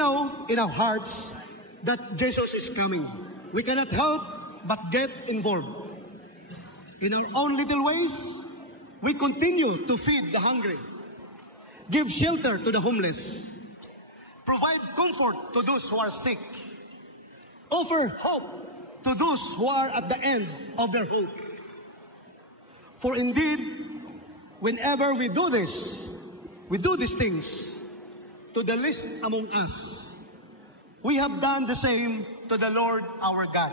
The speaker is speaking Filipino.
know in our hearts that Jesus is coming. We cannot help but get involved. In our own little ways, we continue to feed the hungry, give shelter to the homeless, provide comfort to those who are sick, offer hope to those who are at the end of their hope. For indeed, whenever we do these things to the least among us, we have done the same to the Lord our God.